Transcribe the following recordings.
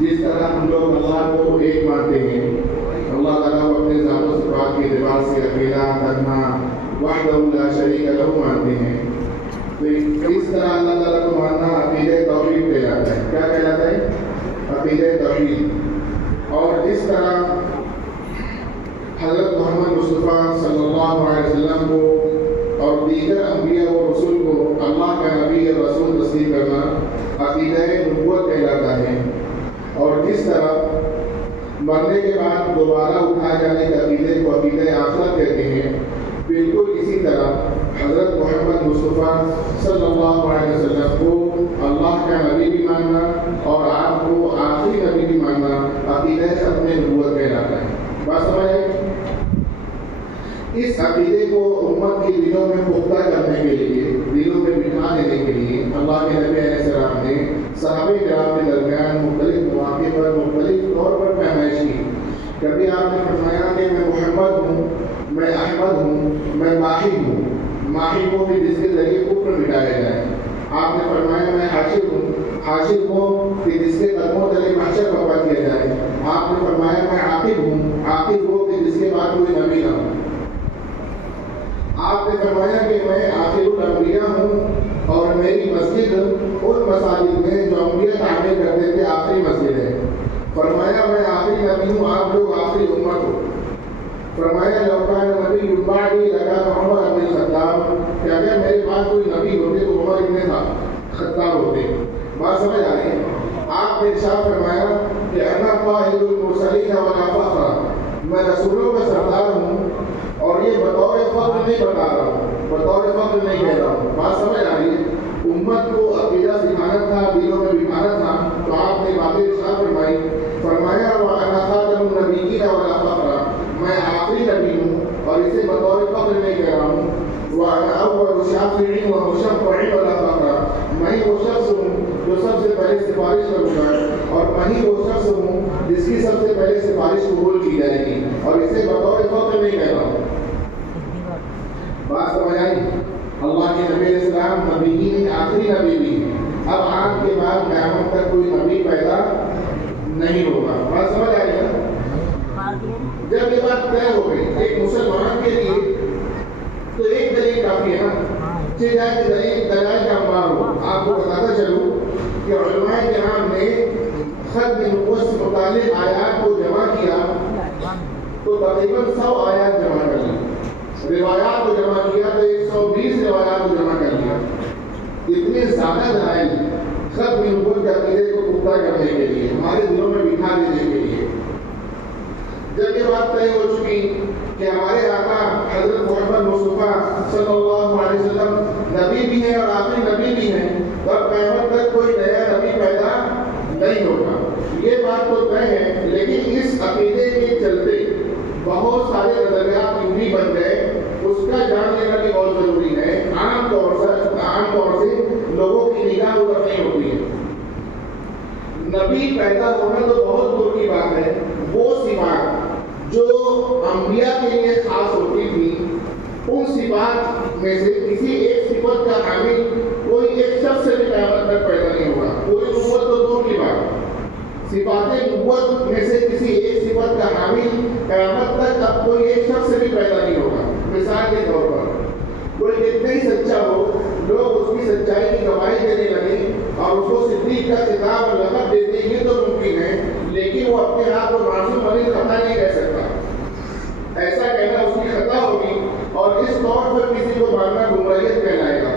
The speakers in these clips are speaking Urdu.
جس طرح ہم لوگ اللہ کو ایک مانتے ہیں، اللہ تعالیٰ کو اپنے ذات و صفات کے اعتبار سے اکیلا، تنہا، وحدہ لا شریک لہ مانتے ہیں، تو اس طرح اللہ تعالیٰ کو ماننا عقیدہ توحید کہلاتا ہے۔ کیا کہلاتا ہے؟ عقیدہ توحید۔ اور جس طرح حضرت محمد مصطفیٰ صلی اللہ علیہ وسلم کو اور دیگر انبیاء و رسول کو اللہ کا نبی اور رسول تسلیم کرنا عقیدہ نبوت کہلاتا ہے، اور جس طرح مرنے کے بعد دوبارہ اٹھائے جانے کے عقیدے کو عقیدہ آخرت کہتے ہیں، بالکل اسی طرح حضرت محمد مصطفیٰ صلی اللہ علیہ وسلم کو اللہ کا نبی بھی ماننا اور آپ کو آخری نبی بھی ماننا عقیدہ ختم نبوت کہلاتا ہے۔ بات سمجھ آئی؟ اس عقیدے کو امت کے دلوں میں پختہ کرنے کے لیے، دلوں میں بٹھا دینے کے لیے اللہ کے نبی علیہ السلام نے صحابہ کرام کے درمیان مختلف مواقع پر مختلف طور پر پیمائش کی۔ کبھی آپ نے فرمایا کہ میں محمد ہوں، میں احمد ہوں، میں ماہی ہوں، ماہی کو بھی جس کے ذریعے کفر مٹایا جائے۔ آپ نے فرمایا میں حاشر ہوں، حاشر کو کہ جس کے قدموں تلے محشر برپا کیا جائے۔ آپ نے فرمایا میں عاقب ہوں، عاقب کو کہ جس کے بعد کوئی نبی نہ ہو۔ آپ نے فرمایا کہ میں آخر الانبیاء ہوں اور میری مسجد ان مساجد میں جو انبیاء تعمیر کرتے تھے آخری مسجد ہے۔ فرمایا میں آخری نبی ہوں، آپ لوگ آخری امت ہو۔ فرمایا لو کان نبی بعدی لکان عمر بن الخطاب، کہ اگر میرے پاس کوئی نبی ہوتے تو عمر ابن خطاب ہوتے۔ بات سمجھ آ رہی ہے؟ آپ نے ارشاد فرمایا کہ انا قائد المرسلین ولا فخر، میں رسولوں کا سردار ہوں اور یہ بطور فخر نہیں بتا رہا ہوں، بطور فخر نہیں کہہ رہا ہوں۔ بات سمجھ آ رہی ہے؟ امت کو عقیدہ سکھانا تھا، دلوں میں بٹھانا تھا، تو آپ نے باتیں ارشاد فرمائی۔ فرمایا وَأَنَا خَاتَمُ النَّبِيِّينَ وَلَا فَخْرَ، میں آخری نبی ہوں اور اسے بطور فخر نہیں کہہ رہا ہوں۔ وَأَنَا أَوَّلُ شَافِعٍ وَمُشَفَّعٍ وَلَا فَخْرَ، میں ہی وہ شخص ہوں جو سب سے پہلے سفارش کروں گا اور میں ہی وہ شخص ہوں جس کی سب سے پہلے سفارش قبول کی جائے گی، اور اسے بطور فخر نہیں کہہ رہا ہوں۔ بات سمجھ آئی؟ اللہ کے نبی علیہ السلام نبیین آخری نبی بھی ہیں۔ اب آپ کے بعد قیامت تک کوئی نبی پیدا نہیں ہوگا۔ بات سمجھ آ رہی ہے؟ جب یہ بات طے ہو گئی ایک مسلمان کے لیے تو ایک دلیل کافی ہے نا، جائے کہ دلائل کا انبار ہو۔ آپ کو بتاتا چلوں کہ علماء کرام نے ختم نبوت سے متعلق آیات کو جمع کیا تو تقریباً 100 آیات جمع کر لی، روایات کو جمع کیا تو 120 روایات کو جمع کر لیا۔ اتنے زیادہ دلائل ختم نبوت کے عقیدے کو پختہ کرنے کے لیے، ہمارے دلوں میں بٹھا دینے کے لیے۔ جب یہ بات طے ہو چکی کہ ہمارے آقا حضرت محمد مصطفیٰ صلی اللہ علیہ وسلم نبی بھی ہیں اور آخری نبی بھی ہیں، تو اب قیامت تک کوئی نیا نبی پیدا نہیں ہوگا، یہ بات تو طے ہے۔ لیکن اس عقیدے کے چلتے بہت سارے نظریات یوں ہی بن گئے، اس کا جان لینا بھی بہت ضروری ہے۔ عام طور سے لوگوں کی نگاہ ادھر نہیں ہوتی ہے۔ نبی پیدا ہونا تو بہت دور کی بات ہے، وہ صفات جو انبیاء کے لیے خاص ہوتی تھی، ان صفات میں سے کسی ایک صفت کا حامل کوئی ایک شخص سے بھی قیامت تک پیدا نہیں ہوگا۔ کوئی نبوت تو دور کی بات، صفات نبوت میں سے کسی ایک صفت کا حامل قیامت تک اب کوئی ایک شخص سے بھی پیدا نہیں ہوگا۔ مثال کے طور پر کوئی کتنا ہی سچا ہو، لوگ اس کی سچائی کی گواہی دینے لگے اور اس کو صدیق کا خطاب اور لقب دیتے، یہ تو ممکن ہے، لیکن وہ اپنے آپ کو معصوم علی خطا نہیں کہہ سکتا۔ ایسا کہنا اس کی خطا ہوگی اور اس طور پر کسی کو ماننا گمراہیت کہلائے گا۔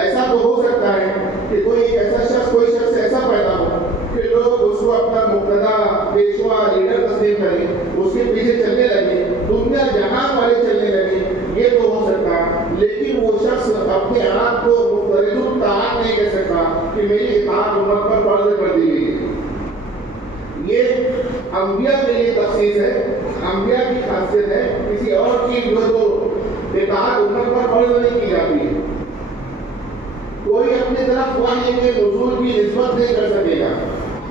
ایسا تو ہو سکتا ہے کہ کوئی ایسا شخص ایسا پیدا ہو کہ لوگ اس کو اپنا مقتدا، پیشوا، لیڈر تسلیم کریں، اس کے پیچھے چلنے لگے، دنیا جہان والے چلنے لگے، یہ تو ہو سکتا، لیکن وہ شخص اپنے آپ کو مفترض الطاعت نہیں کہہ سکتا کہ میری اطاعت امت پر فرض کر دی گئی ہے۔ یہ انبیاء کے لیے تخصیص ہے، انبیاء کی خاصیت ہے، کسی اور چیز جو تو اطاعت امت پر فرض نہیں کی جاتی ہے۔ کوئی اپنی طرف وحی کے نزول کی نسبت نہیں کر سکے گا،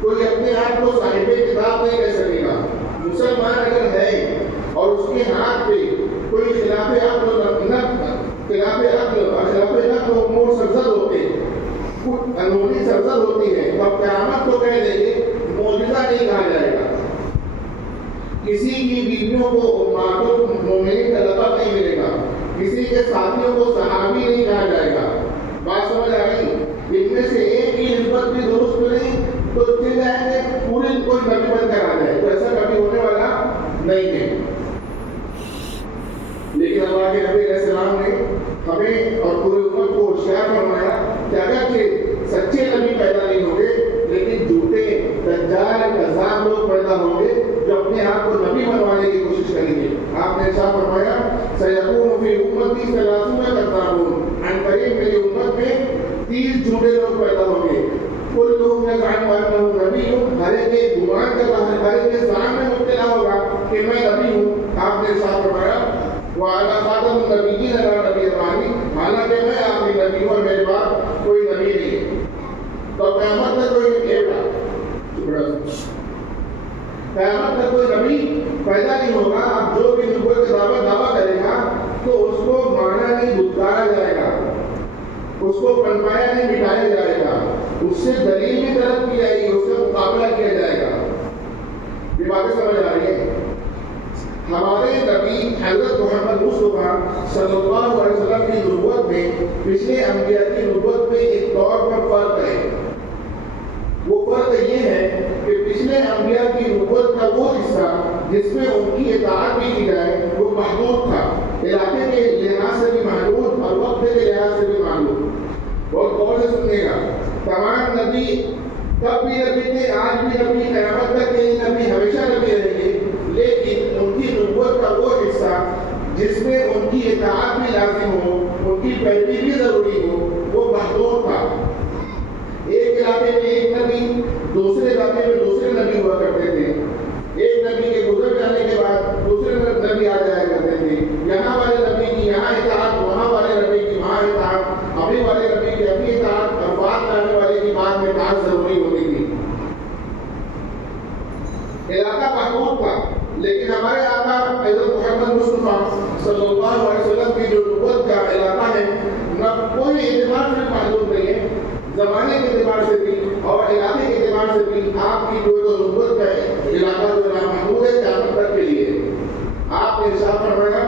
کوئی اپنے آپ کو صاحب کتاب نہیں کہہ سکے گا۔ مسلمان اگر ہے اور اس کے ہاتھ پہ کوئی خلاف عقل امور سرزد ہوتے، کچھ انہونی سرزد ہوتی ہے، تو اب قیامت تو کہہ دیں گے معجزہ نہیں کہا جائے گا. کسی کی بیویوں کو امہات المومنین کا لقب نہیں ملے گا. کسی کے ساتھیوں کو صحابی نہیں کہا جائے گا. بات سمجھ آ رہی؟ ان میں سے ایک کی نسبت بھی درست نہیں تو چل جائیں گے پورے کوئی نبی بن کر آ جائے. تو ایسا کبھی ہونے والا نہیں ہے. لیکن اللہ کے نبی علیہ السلام نے ہمیں اور پوری امت کو ہوشیار فرمایا کہ اگرچہ سچے نبی پیدا نہیں ہوں گے لیکن جھوٹے دجال کذاب لوگ پیدا ہوں گے جو اپنے آپ کو نبی بنوانے کی کوشش کریں گے. آپ نے ارشاد فرمایا سیکون فی امتی ثلاثون کذابون، ان قریب میری امت میں 30 جھوٹے لوگ پیدا ہوں گے. کلہم یزعم انہ نبی، ہر ایک گمان کر رہا ہے، ہر ایک زعم میں مبتلا ہوگا کہ میں نبی ہوں. آپ نے ارشاد فرمایا وَأَنَا خَاتَمُ النَّبِيِّينَ لَا نَبِيَّ بَعْدِي، حالانکہ میں آخری نبی ہوں اور میرے بعد کوئی نبی نہیں. تو قیامت تک کوئی قیامت تک کوئی نبی پیدا نہیں ہوگا. اب جو بھی نبوت کا دعویٰ کرے گا تو اس کو مانا نہیں دھتکارا جائے گا، اس کو پنپایا نہیں مٹایا جائے گا، اس سے دلیل بھی طلب کی جائے گی، اس کا مقابلہ کیا جائے گا. یہ باتیں سمجھ آ رہی ہیں؟ ہمارے نبی حضرت محمد مصطفیٰ صلی اللہ علیہ وسلم کی نبوت میں پچھلے انبیاء کی نبوت میں ایک طور پر فرق ہے. وہ فرق یہ ہے کہ پچھلے انبیاء کی نبوت کا وہ حصہ جس میں ان کی اطاعت بھی کی جائے وہ محدود تھا، علاقے کے لحاظ سے بھی محدود اور وقت کے لحاظ سے بھی محدود. بہت غور سے سنیے گا. تمام نبی تب بھی نبی تھے، آج بھی نبی، قیامت تک کے نبی ہمیشہ نبی رہیں گے، لیکن ان کی نبوت کا وہ حصہ جس میں ان کی اطاعت بھی لازم ہو، ان کی پیروی بھی ضروری ہو، وہ محدود تھا. ایک علاقے میں ایک نبی، دوسرے علاقے میں دوسرے نبی ہوا کرتے تھے. ایک نبی کے گزر جانے کے بعد دوسرے نبی آ جایا کرتے تھے. یہاں والے نبی کی یہاں اطاعت، وہاں والے نبی کی وہاں اطاعت، ابھی والے نبی کی ابھی اطاعت، اور بعد میں آنے والے کی بعد میں اطاعت ضروری ہوتی تھی. علاقہ محدود تھا. لیکن ہمارے آقا حضرت محمد مصطفیٰ صلی اللہ علیہ وسلم کی جو نبوت کا علاقہ ہے نہ کوئی اعتبار سے محدود نہیں ہے. زمانے کے اعتبار سے بھی اور علاقے کے اعتبار سے بھی آپ کی جو نبوت کا علاقہ جو محدود ہے قیامت تک کے لیے. آپ نے ارشاد فرمایا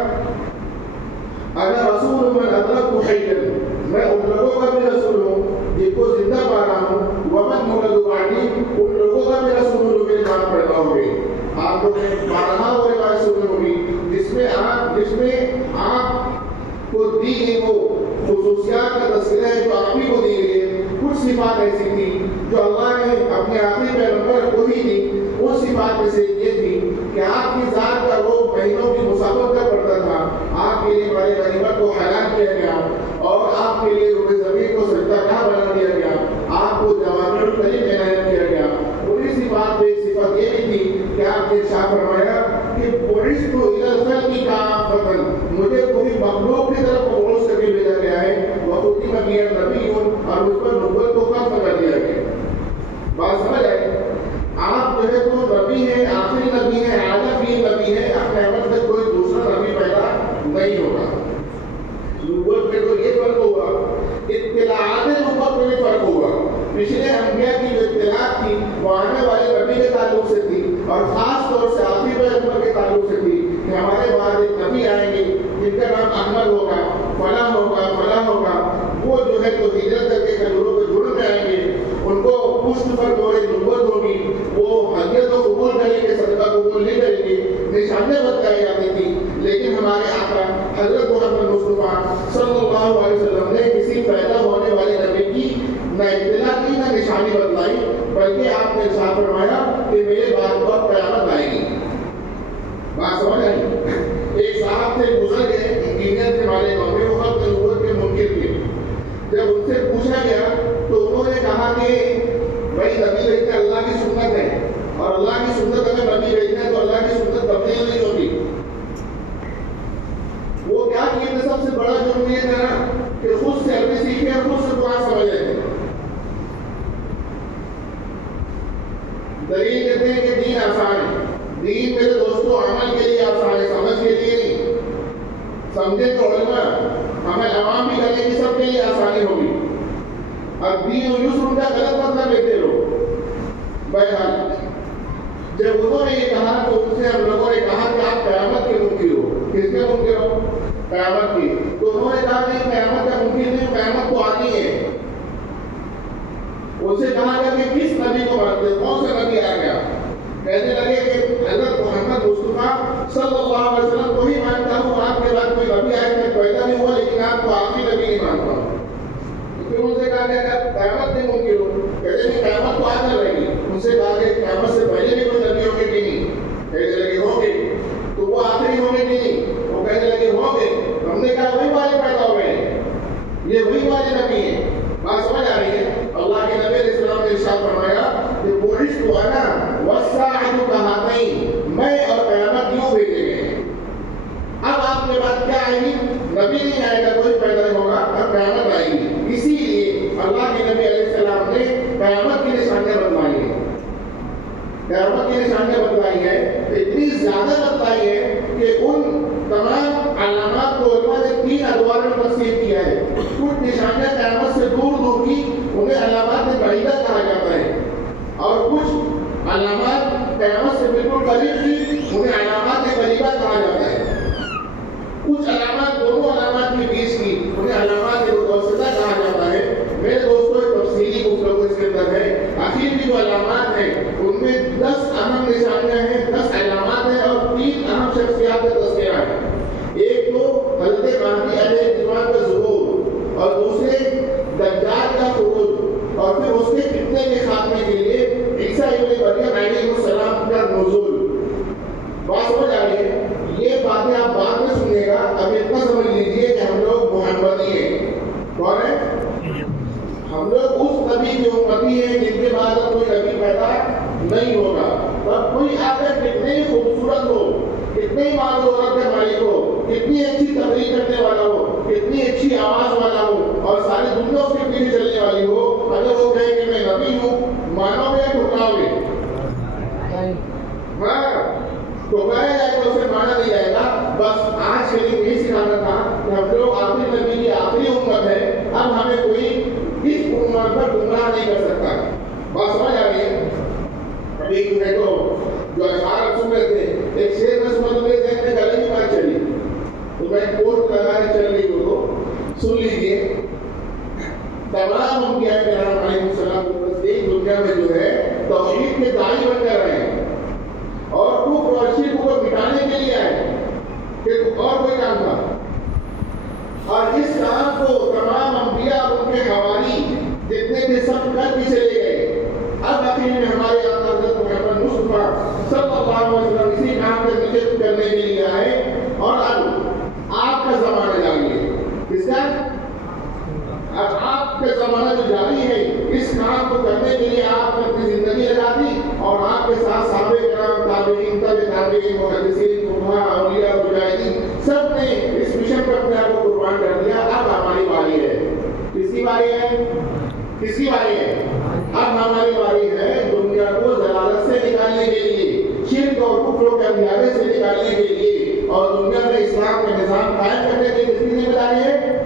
انا رسول من ادرکت حیا، میں ان لوگوں کا بھی رسول ہوں جن کو زندہ پا رہا ہوں. ومن یولد بعدی، ان لوگوں کا بھی رسول ہوں جو میرے بعد پیدا ہوں گے. آپ لوگ نے بارہا وہ روایت سنی ہوگی جس میں آپ کو دی گئی وہ خصوصیات کا تذکرہ ہے جو آپ ہی کو دی گئی ہے. کچھ صفات ایسی تھی جو اللہ نے اپنے آخری پیغمبر کو ہی دی. ان صفات میں سے یہ تھی کہ آپ کی ذات کا وہ مہینوں کی مسافت کا پڑتا تھا. آپ کے لیے بڑے غنیمت کو حلال کیا گیا اور آپ کے لیے روح زمین کو سجدہ گاہ بنا دیا گیا. آپ کو جوامع الکلم عنایت کیا گیا. انہی صفات میں ایک صفت یہ بھی تھی کہ آپ نے ارشاد فرمایا کہ بعثت الی الخلق کافۃ، مجھے پوری مخلوق کی طرف مبعوث کر کے بھیجا گیا ہے. وختم بی النبی، اور مجھ پر نبوت کو ختم کر دیا گیا. بات سمجھ آئی؟ آپ جو ہے تو نبی ہے، آخری نبی ہے، عالمگیر نبی ہے. قیامت تک کوئی دوسرا نبی پیدا نہیں ہوگا. نبوت میں تو یہ فرق ہوگا، اطلاعات نبوت میں فرق ہوگا. پچھلے انبیاء کی جو اطلاعات تھی وہ آنے والے نبی کے تعلق سے تھی اور خاص طور سے آخری پیغمبر کے تعلق سے تھی کہ ہمارے بعد ایک نبی آئیں گے جن کا نام احمد ہوگا، فلاں ہوگا، فلاں ہوگا. وہ جو ہے تو ہجرت کر کے کھجوروں کے جڑ میں آئیں گے، ان کو پشت پر دور نبوت ہوگی، وہ حقیقت کو قبول کریں گے، صدقہ قبول نہیں کریں گے. نشانیاں بتائی جاتی تھی. لیکن ہمارے آقا حضرت محمد مصطفیٰ صلی اللہ علیہ وسلم نے کسی پیدا ہونے والے نبی کی نہ اطلاع کی نہ نشانی بتلائی، بلکہ آپ نے ارشاد فرمایا کہ میرے بعد وقت قیامت آئے گی. بات سمجھ آئی؟ ایک صاحب سے گزر گئے، انجینئر تھے ہمارے ممبئی، وہ خط نبوت کے منکر تھے. جب ان سے پوچھا گیا تو انہوں نے کہا کہ بھائی نبی بھیجنا اللہ کی سنت ہے اور اللہ کی سنت اگر نبی بھیجنا ہے تو اللہ کی سنت تبدیل نہیں ہوتی. وہ کیا کیے تھے؟ سب سے بڑا جرم یہ تھا کہ خود سے عربی سیکھے اور خود سے قرآن سمجھ لیتے. دلیل کہتے ہیں کہ دین آسان ہے. دین میرے دوستوں عمل کے لیے آسان ہے، سمجھ کے لیے نہیں. سمجھے تو علماء، عمل عوام بھی کریں گے، سب کے لیے آسانی ہوگی. اب دین و یسر کا غلط مطلب لیتے لوگ. بہرحال جب انہوں نے یہ کہا تو ان سے ہم لوگوں نے کہا کہ آپ قیامت کے منکر ہو. کس کے منکر ہو؟ قیامت کی. تو انہوں نے کہا نہیں قیامت کا منکر نہیں, قیامت تو آنی ہے. ان سے کہا گیا کہ کس نبی کو مانتے ہو, کون سا نبی آ گیا؟ کہنے لگے کہ حضرت محمد مصطفیٰ صلی اللہ علیہ وسلم کو ہی مانتا ہوں, آپ کے بعد کوئی نبی آئے میں پیدا نہیں ہوا, لیکن آپ کو آخری نبی نہیں مانتا ہوں. پھر ان سے کہا گیا کہ قیامت نہیں ممکن ہو. کہتے ہیں قیامت تو آ کر رہے گی. ان سے کہا گیا قیامت سے پہلے بھی کوئی نبی ہوگی کہ نہیں؟ کہنے لگے ہوں گے. تو وہ آخری ہوگی کہ نہیں؟ وہ کہنے لگے ہوں گے. ہم نے کہا وہی والے پیدا ہو گئے, یہ وہی والے نبی ہیں. بات سمجھ آ رہی ہے؟ اللہ کے نبی علیہ السلام نے ارشاد فرمایا کہ بعثت انا والساعة كهاتین, میں اور قیامت یوں بھیجے گئے. اب آپ کے بعد کیا آئے گی؟ نبی نہیں آئے گا, کوئی پیدا نہیں ہوگا, اب قیامت آئے گی. اسی لیے اللہ کے نبی علیہ السلام نے قیامت کی نشانیاں بتلائی ہیں. قیامت کی نشانیاں بتلائی ہیں, اتنی زیادہ بتلائی ہے کہ ان تمام علامات کو علماء نے 3 ادوار میں تقسیم کیا ہے. کچھ نشانیاں قیامت سے دور دور کی, انہیں علامات بعیدہ کہا جاتا ہے, اور کچھ علامات قیامت سے بالکل قریب کی, انہیں علامات قریبہ کہا جاتا ہے. کچھ علامات دونوں علامات کے بیچ کی, انہیں علامات متوسطہ کہا جاتا ہے. میرے دوستوں ایک تفصیلی گفتگو اس کے اندر ہے. آخر کی جو علامات ہیں ان میں 10 اہم نشانیاں ہیں, 10 علامات ہیں, اور 3 اہم شخصیات کا تذکرہ ہے. ایک تو حضرت مہدی علیہ السلام کا ظہور, اور دوسرے دجال کا خروج, اور پھر اس کے فتنے کے خاتمے کے لیے عیسیٰ ابن مریم علیہ السلام کا نزول. بات سمجھ آ رہی ہے؟ یہ باتیں آپ بعد میں سنیے گا. اب اتنا سمجھ لیجئے کہ ہم لوگ محمدی ہیں. کون ہے؟ ہم لوگ اس نبی کے امتی ہیں جن کے بعد اب کوئی نبی پیدا نہیں ہوگا. تب کوئی آ کر کتنے ہی خوبصورت ہو, کتنے ہی مال و دولت کے مالک ہو, کتنی اچھی تقریر کرنے والا ہو, کتنی اچھی آواز والا ہو, اور ساری دنیا اس کے پیچھے چلنے والی ہو, اگر وہ کہے کہ میں نبی ہوں, مانو گے ٹھکراؤ گے؟ ٹھکرایا جائے گا, اسے مانا نہیں جائے گا. بس آج کے لیے یہی سکھانا تھا کہ ہم لوگ آخری نبی کی آخری امت ہے. اب ہمیں کوئی اس امت پر گمراہ نہیں کر سکتا. بات سمجھ آ رہی ہے؟ ابھی جو اشعار سن رہے تھے, ایک شعر میں سمجھ رہے تھے, میں گلے کی بات چلی تو میں پوسٹ لگانے چل رہی ہوں, تو سن لیجیے. تمام انبیاء کرام علیہ السلام دنیا میں جو ہے توحید کے داعی بن کر رہے ہیں, اور کفر اور شرک کو مٹانے کے لیے آئے کہ اور کوئی کام تھا. اور اس کام کو تمام انبیاء اور ان کے حوالی جتنے تھے سب کر کے چلے گئے. اب آخر میں ہمارے آقا حضرت محمد مصطفیٰ صلی اللہ علیہ وسلم اسی کام کو نیچے کرنے کے لیے آئے. اور اب آپ کا زمانہ جاری ہے. کس کا؟ اب آپ کا زمانہ جو جاری ہے, اس کام کو کرنے کے لیے آپ نے اپنی زندگی لگا دی, اور آپ کے ساتھ صحابہ کرام, تابعین, تبع تابعین, محدثین, فقہاء, اولیاء, مجاہدین, سب نے اس مشن پر اپنے آپ کو قربان کر دیا. اب ہماری باری ہے. کس کی باری ہے؟ کس کی باری ہے؟ اب ہماری باری ہے دنیا کو ضلالت سے نکالنے کے لیے, شرک اور کفر کے اندھیرے سے نکالنے کے لیے, اور دنیا میں اسلام کا نظام قائم کرنے کے لیے. کس کی ذمہ داری ہے؟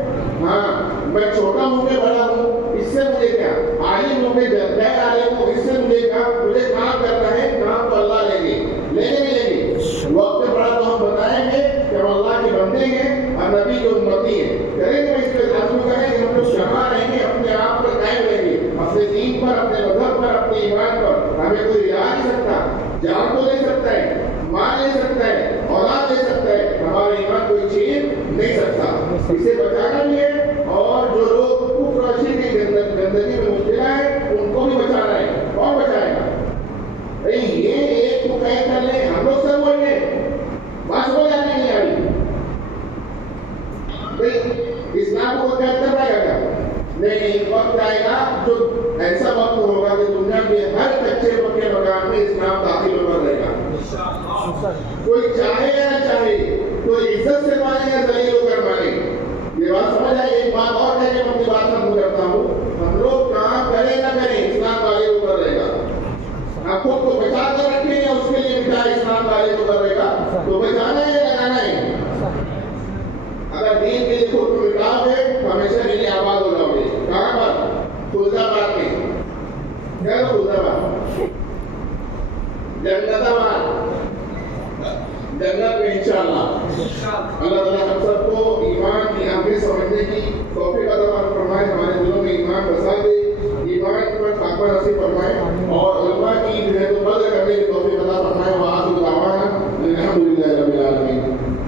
ہاں, میں چھوٹا ہوں کہ بڑا ہوں, اس سے مجھے کیا؟ عالم ہوں کہ غیر عالم ہوں, اس سے مجھے کیا؟ مجھے کام کرنا ہے. کام تو اللہ لیں گے, نہیں لیں گے. وقت بڑا تو ہم بتائیں گے کہ ہم اللہ کے بندے ہیں اور نبی کے امتی ہیں. کریں گے اس پہ عزم کریں کہ ہم لوگ جمع رہیں گے, اپنے آپ پر قائم رہیں گے, اپنے دین پر, اپنے مذہب پر, اپنے ایمان پر. ہمیں کوئی رلا نہیں سکتا. جان تو لے سکتا ہے, مال لے سکتا ہے, اولاد لے سکتا ہے, ہمارے ایمان کوئی چھین نہیں سکتا. اسے بچانا بھی ہے, اور جو لوگ کفر اور شرک کی گندگی میں مبتلا ہے ان کو بھی بچانا ہے. کون بچائے گا؟ یہ ایک کو قید کر لیں, ہم لوگ سب ہوئیں گے. بات سمجھ آنے نہیں آ رہی. اسلام کو قید کر پائے گا کیا؟ نہیں. وقت آئے گا جو ایسا وقت ہوگا کہ دنیا کے ہر کچے پکے مکان میں اسلام داخل ہو کر رہے گا. کوئی چاہے یا نہ چاہے, کوئی عزت سے مانے یا ذلیل ہو کر مانے. یہ بات سمجھ آئی. ایک بات اور ہے کہ میں اپنی بات ختم کرتا ہوں. ہم لوگ کام کریں نہ کریں, اسلام والے ہو کر رہے گا. آپ خود کو بچا کر رکھیں یا اس کے لیے بچا اسلام والے ہو کر رہے گا, تو بچانا ہے یا لگانا ہے. اگر دین کے لیے خود کو مٹاؤ گے تو ہمیشہ کے لیے آباد ہو جاؤ گے. کہاں پر؟ فیروز آباد میں. کیا فیروز آباد جنت آباد جنت میں انشاءاللہ اللہ تعالیٰ ہم سب کو ایمان کی اہمیت سمجھنے کی توفیق عطا فرمائے، ہمارے دلوں میں ایمان بسا دے، ایمان پر خاتمہ نصیب فرمائے اور